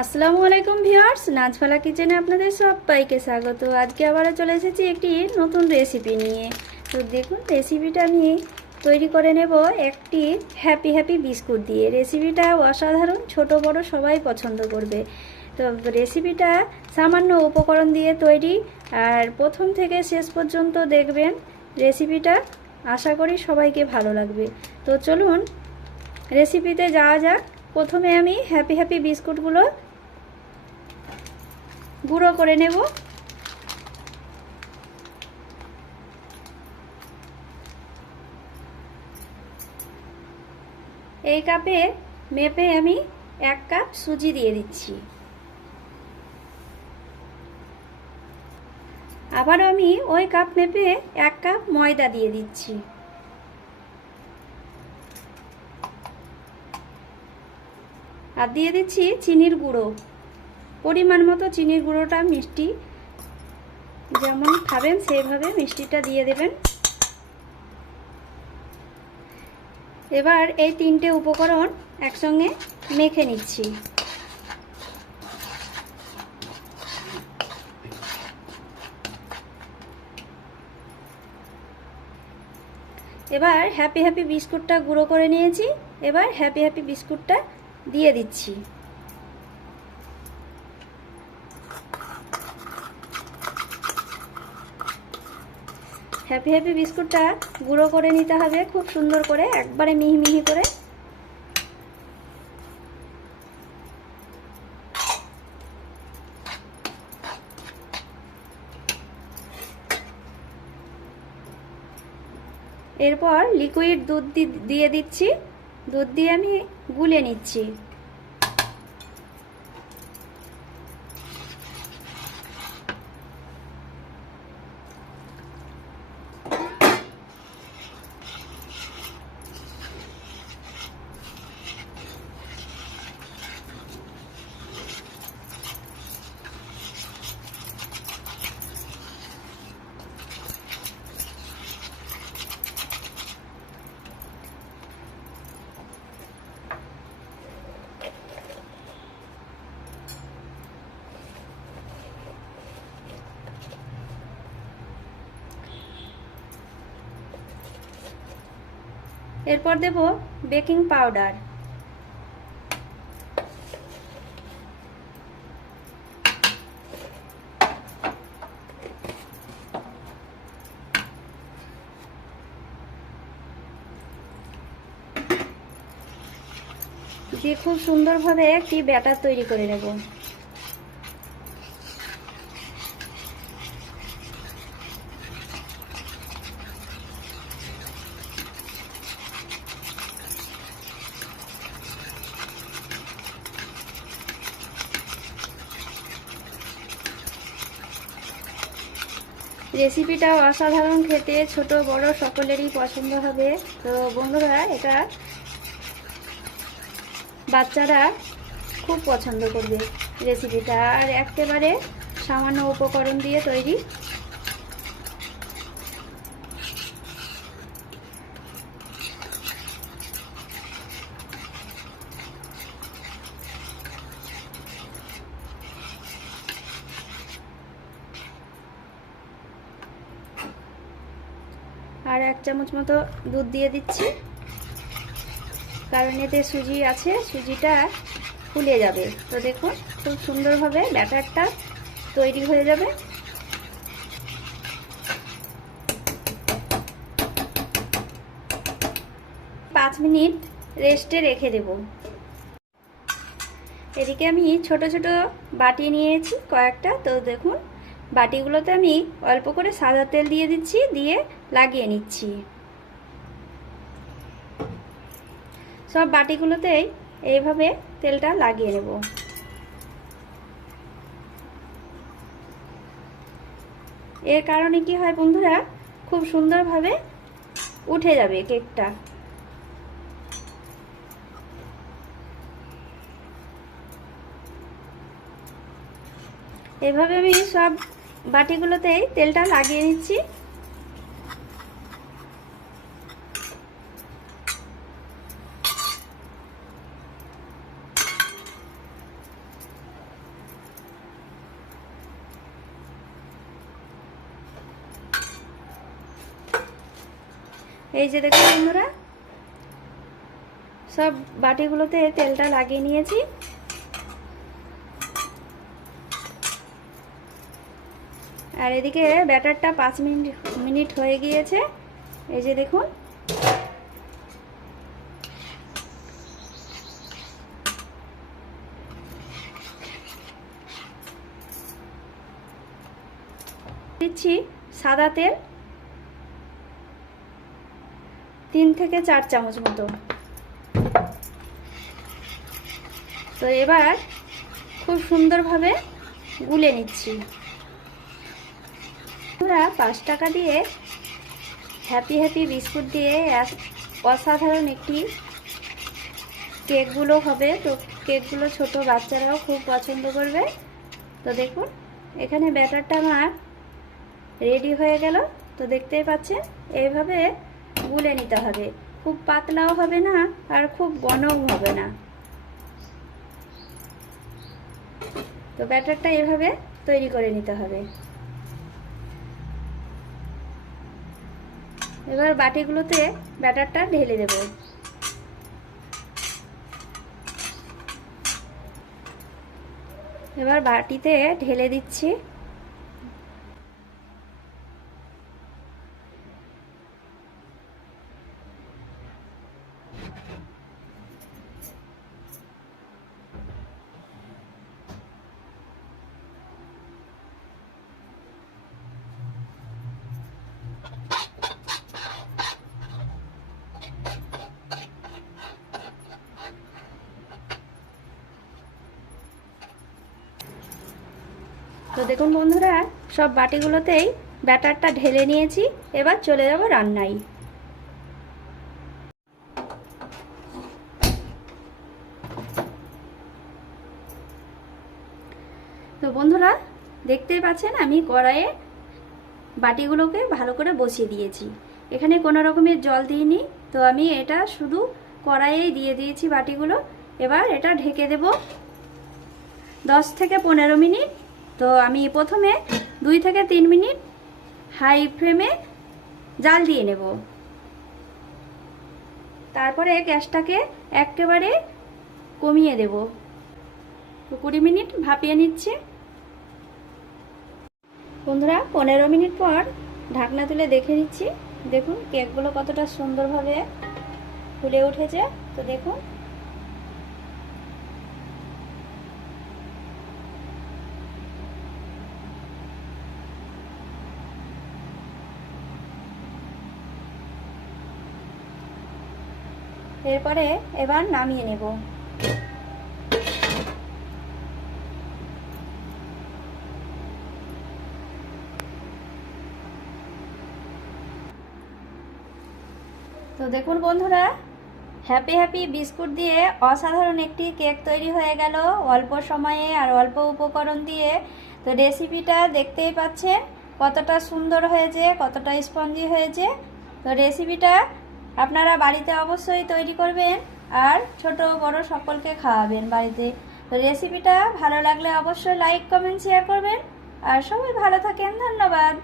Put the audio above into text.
আসসালামু আলাইকুম ভিউয়ার্স, নাজফালা কিচেনে আপনাদের সবাইকে স্বাগত। আজকে আবার চলে এসেছি একটি নতুন রেসিপি নিয়ে। তো দেখুন, রেসিপিটা আমি তৈরি করে নেব একটি হ্যাপি হ্যাপি বিস্কুট দিয়ে। রেসিপিটা অসাধারণ, ছোট বড় সবাই পছন্দ করবে। তো রেসিপিটা সামান্য উপকরণ দিয়ে তৈরি, আর প্রথম থেকে শেষ পর্যন্ত দেখবেন রেসিপিটা। আশা করি সবাইকে ভালো লাগবে। তো চলুন রেসিপিতে যাওয়া যাক। প্রথমে আমি হ্যাপি হ্যাপি বিস্কুটগুলো গুঁড়ো করে নেব। এই কাপে মেপে আমি 1 কাপ সুজি দিয়ে দিচ্ছি। আবার আমি ওই কাপ মেপে 1 কাপ ময়দা দিয়ে দিচ্ছি। আর দিয়ে দিচ্ছি চিনির গুঁড়ো। পরিমাণ মতো চিনির গুঁড়োটা, মিষ্টি যেমন খাবেন সেইভাবে মিষ্টিটা দিয়ে দেবেন। এবার এই 3টে উপকরণ একসঙ্গে মেখে নিচ্ছি। এবার হ্যাপি হ্যাপি বিস্কুটটা গুঁড়ো করে নিয়েছি। এবার হ্যাপি হ্যাপি বিস্কুটটা দিয়ে দিচ্ছি। হ্যাপি হ্যাপি বিস্কুটটা গুঁড়ো করে নিতে হবে খুব সুন্দর করে, একবারে মিহি মিহি করে। এরপর লিকুইড দুধ দিয়ে দিচ্ছি। দুধ দিয়ে আমি গুলে নিচ্ছি। এরপর দেব বেকিং পাউডার। দিয়ে খুব সুন্দরভাবে একটি ব্যাটার তৈরি করে নেব। রেসিপিটা অসাধারণ খেতে, ছোট বড় সকলেরই পছন্দ হবে। তো বন্ধুরা, এটা বাচ্চারা খুব পছন্দ করবে রেসিপিটা। আর একেবারে সামান্য উপকরণ দিয়ে তৈরি। আর 1 চামচ মতো দুধ দিয়ে দিচ্ছি, কারণ এতে সুজি আছে, সুজিটা ফুলে যাবে। তো দেখুন, খুব সুন্দরভাবে ব্যাটারটা তৈরি হয়ে যাবে। পাঁচ মিনিট রেস্টে রেখে দেব। এদিকে আমি ছোট ছোট বাটি নিয়েছি কয়েকটা। তো দেখুন, বাটিগুলোতে আমি অল্প করে সাদা তেল দিয়ে দিচ্ছি, দিয়ে লাগিয়ে নিচ্ছি। সব বাটিগুলোতেই এইভাবে তেলটা লাগিয়ে নেব। এর কারণে কি হয় বন্ধুরা, খুব সুন্দরভাবে উঠে যাবে কেকটা। এভাবে আমি সব বাটিগুলোতেই তেলটা লাগিয়ে নিচ্ছি। এই যে দেখুন বন্ধুরা, সব বাটিগুলোতে তেলটা লাগিয়ে নিয়েছি। আর এদিকে ব্যাটারটা 5 মিনিট হয়ে গিয়েছে। এই যে দেখুন, দিচ্ছি সাদা তেল 3 থেকে 4 চামচ মতো। তো এবার খুব সুন্দরভাবে গুলে নিচ্ছি। আমরা 5 টাকা দিয়ে হ্যাপি বিস্কুট দিয়ে অসাধারণ একটি কেকগুলো হবে। তো কেকগুলো ছোট বাচ্চারাও খুব পছন্দ করবে। তো দেখুন, এখানে ব্যাটারটা আমার রেডি হয়ে গেল। তো দেখতেই পাচ্ছেন, এইভাবে গুলে নিতে হবে। খুব পাতলাও হবে না আর খুব ঘনও হবে না। তো ব্যাটারটা এভাবে তৈরি করে নিতে হবে। এবার বাটিগুলোতে ব্যাটারটা ঢেলে দেব। এবার বাটিতে ঢেলে দিচ্ছি। তো দেখুন বন্ধুরা, সব বাটিগুলোতেই ব্যাটারটা ঢেলে নিয়েছি। এবার চলে যাব রান্নায়। তো বন্ধুরা, দেখতেই পাচ্ছেন আমি কড়াইয়ে বাটিগুলোকে ভালো করে বসিয়ে দিয়েছি। এখানে কোনো রকমের জল দিইনি। তো আমি এটা শুধু কড়াইয়েই দিয়ে দিয়েছি বাটিগুলো। এবার এটা ঢেকে দেব 10 থেকে 15 মিনিট। তো আমি প্রথমে 2 থেকে 3 মিনিট হাই ফ্লেমে জাল দিয়ে নেব। তারপরে গ্যাসটাকে একেবারে কমিয়ে দেব। তো 20 মিনিট ভাপিয়ে নিচ্ছি। বন্ধুরা, 15 মিনিট পর ঢাকনা তুলে দেখে নিচ্ছি। দেখুন কেকগুলো কতটা সুন্দরভাবে ফুলে উঠেছে। তো দেখুন, এরপরে এবার নামিয়ে নেব। তো দেখুন বন্ধুরা, হ্যাপি বিস্কুট দিয়ে অসাধারণ একটি কেক তৈরি হয়ে গেল অল্প সময়ে আর অল্প উপকরণ দিয়ে। তো রেসিপিটা দেখতেই পাচ্ছেন কতটা সুন্দর হয়েছে, কতটা স্পঞ্জি হয়েছে। তো রেসিপিটা আপনারা বাড়িতে অবশ্যই তৈরি করবেন আর ছোট বড় সকলকে খাওয়াবেন বাড়িতে। তো রেসিপিটা ভালো লাগলে অবশ্যই লাইক কমেন্ট শেয়ার করবেন। আর সবাই ভালো থাকেন। ধন্যবাদ।